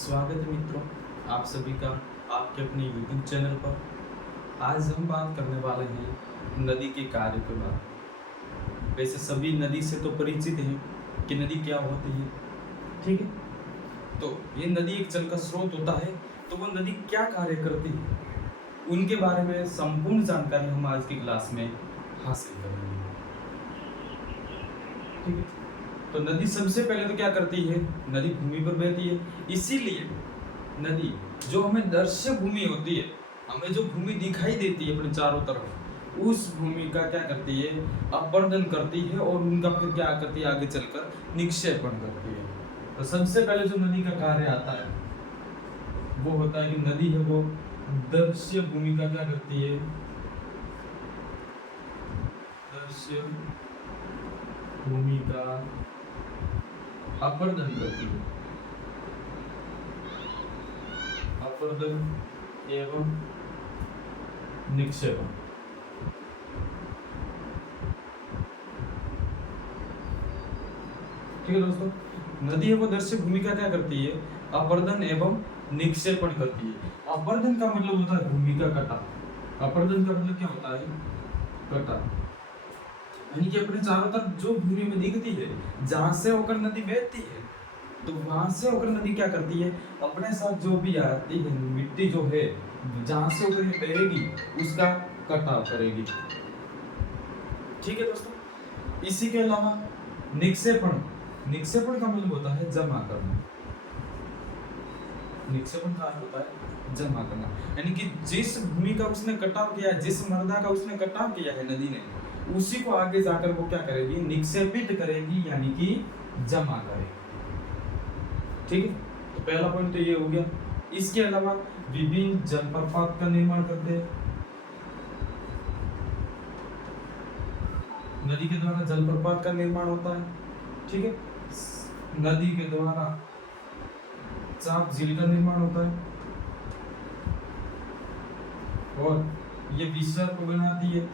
स्वागत है मित्रों, आप सभी का आपके अपने YouTube चैनल पर। आज हम बात करने वाले हैं नदी के कार्य के बारे में। वैसे सभी नदी से तो परिचित हैं कि नदी क्या होती है, ठीक है। तो ये नदी एक जल का स्रोत होता है, तो वो नदी क्या कार्य करती है, उनके बारे में संपूर्ण जानकारी हम आज की क्लास में हासिल करेंगे, ठीक है। तो नदी सबसे पहले तो क्या करती है, नदी भूमि पर बहती है। इसीलिए नदी जो हमें दृश्य भूमि होती है, हमें जो भूमि दिखाई देती है अपने चारों तरफ, उस भूमि का क्या करती है, अपरदन करती है और उनका फिर क्या करती है, आगे चलकर निक्षेपण करती है। तो सबसे पहले जो नदी का कार्य आता है वो होता है कि नदी है वो दृश्य भूमि का क्या करती है, दृश्य भूमि का अपरदन करती है, अपरदन एवं निक्षेपण। ठीक है दोस्तों, नदी है वो दृश्य भूमि का क्या करती है, अपरदन एवं निक्षेपण करती है। अपरदन का मतलब होता है भूमि का कटाव। अपरदन का मतलब क्या होता है, कटाव, यानी कि अपने चारों तरफ जो भूमि में दिखती है, जहां से होकर नदी बहती है, तो वहां से होकर नदी क्या करती है, अपने साथ जो भी आती है मिट्टी जो है, जहां से होकर ये बहेगी उसका कटाव करेगी। ठीक है दोस्तों, इसी के अलावा निक्षेपण, निक्षेपण का मतलब होता है जमा करना। निक्षेपण का अर्थ होता है जमा करना, यानी कि जिस भूमि का उसने कटाव किया है, जिस मृदा का उसने कटाव किया है नदी ने, उसी को आगे जाकर वो क्या करेगी, निक्षेपित करेगी, यानी कि जमा करेगी। ठीक है, तो पहला पॉइंट तो ये हो गया। इसके अलावा विभिन्न जलप्रपात का निर्माण करते हैं। नदी के द्वारा जलप्रपात का निर्माण होता है, ठीक है। नदी के द्वारा चाप झील का निर्माण होता है और ये विसर्प बनाती है।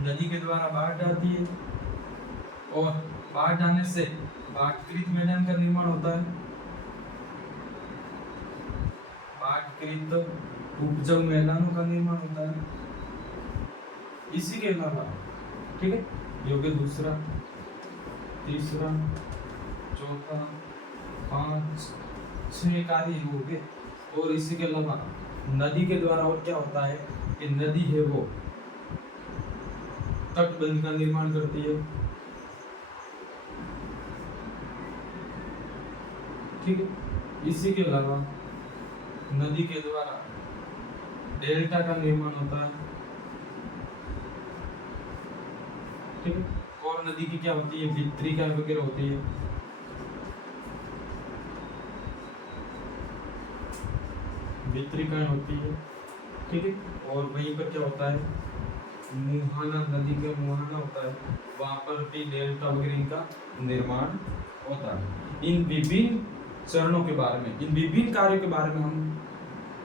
नदी के द्वारा बाढ़ आती है और बाढ़ आने से बाढ़कृत मैदान का निर्माण होता है। बाढ़कृत उपजाऊ मैदानों का निर्माण होता है। इसी के अलावा, ठीक है, ये हो गया दूसरा, तीसरा, चौथा, 5, 6 कार्य हो गए। और इसी के अलावा नदी के द्वारा और क्या होता है कि नदी है वो तटबंध का निर्माण करती है, ठीक है। इसी के अलावा नदी के द्वारा डेल्टा का निर्माण होता है, ठीक है। और नदी की क्या होती है, वितरिका वगैरह होती है। वितरिकाएं होती है, ठीक है। और वहीं पर क्या होता है, मुहाना, नदी का मुहाना होता है, वहां पर भी डेल्टा वगैरह का निर्माण होता है। इन विभिन्न चरणों के बारे में, इन विभिन्न कार्यों के बारे में हम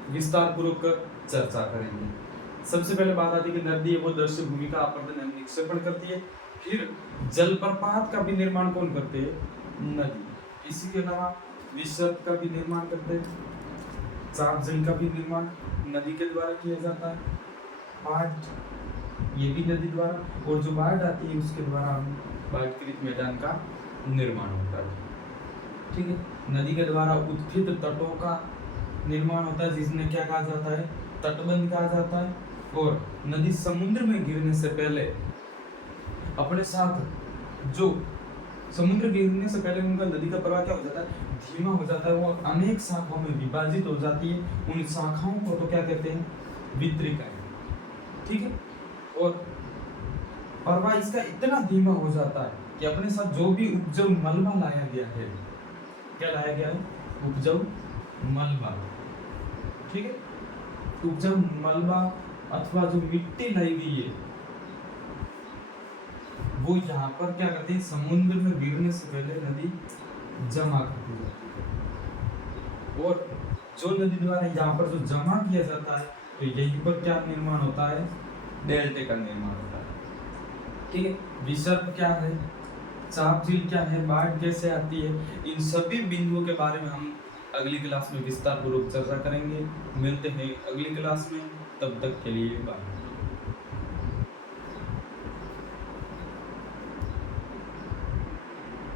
विस्तार पूर्वक चर्चा करेंगे। सबसे पहले बात आती है कि नदी वो दृश्य भूमि का अपरदन एवं निक्षेपण करती है। फिर जलप्रपात का भी निर्माण कौन करते हैं, नदी। इसी के अलावा विसर्प का भी निर्माण करते हैं। चाप झील का भी निर्माण नदी के द्वारा किया जाता है। बाढ़, ये भी नदी द्वारा, और जो बाढ़ आती है उसके द्वारा बाढ़कृत मैदान का निर्माण होता है, ठीक है। नदी के द्वारा उत्थित तटों का निर्माण होता है, जिसमें क्या कहा जाता है, तटबंध कहा जाता है। और नदी समुद्र में गिरने से पहले अपने साथ जो समुद्र गिरने से पहले उनका नदी का प्रवाह क्या हो जाता है, धीमा हो जाता है। वो अनेक शाखाओं में विभाजित हो जाती है। उन शाखाओं को तो क्या कहते हैं, वितरिकाएं, ठीक है। और प्रवाह इसका इतना धीमा हो जाता है कि अपने साथ जो भी उपजाऊ मलबा लाया गया है, क्या लाया गया है, उपजाऊ मलबा, ठीक है। उपजाऊ मलबा अथवा जो मिट्टी लाई गई है, वो यहाँ पर क्या करती है, समुद्र में गिरने से पहले नदी जमा करती जाती है। और जो नदी द्वारा यहाँ पर जो जमा किया जाता है, तो यहीं पर क्या निर्माण होता है, डेल्टे का निर्माण होता है, ठीक है। विसर्प क्या है, चाप झील क्या है, बाढ़ कैसे आती है, इन सभी बिंदुओं के बारे में हम अगली क्लास में विस्तार पूर्वक चर्चा करेंगे। मिलते हैं अगली क्लास में, तब तक के लिए बाय।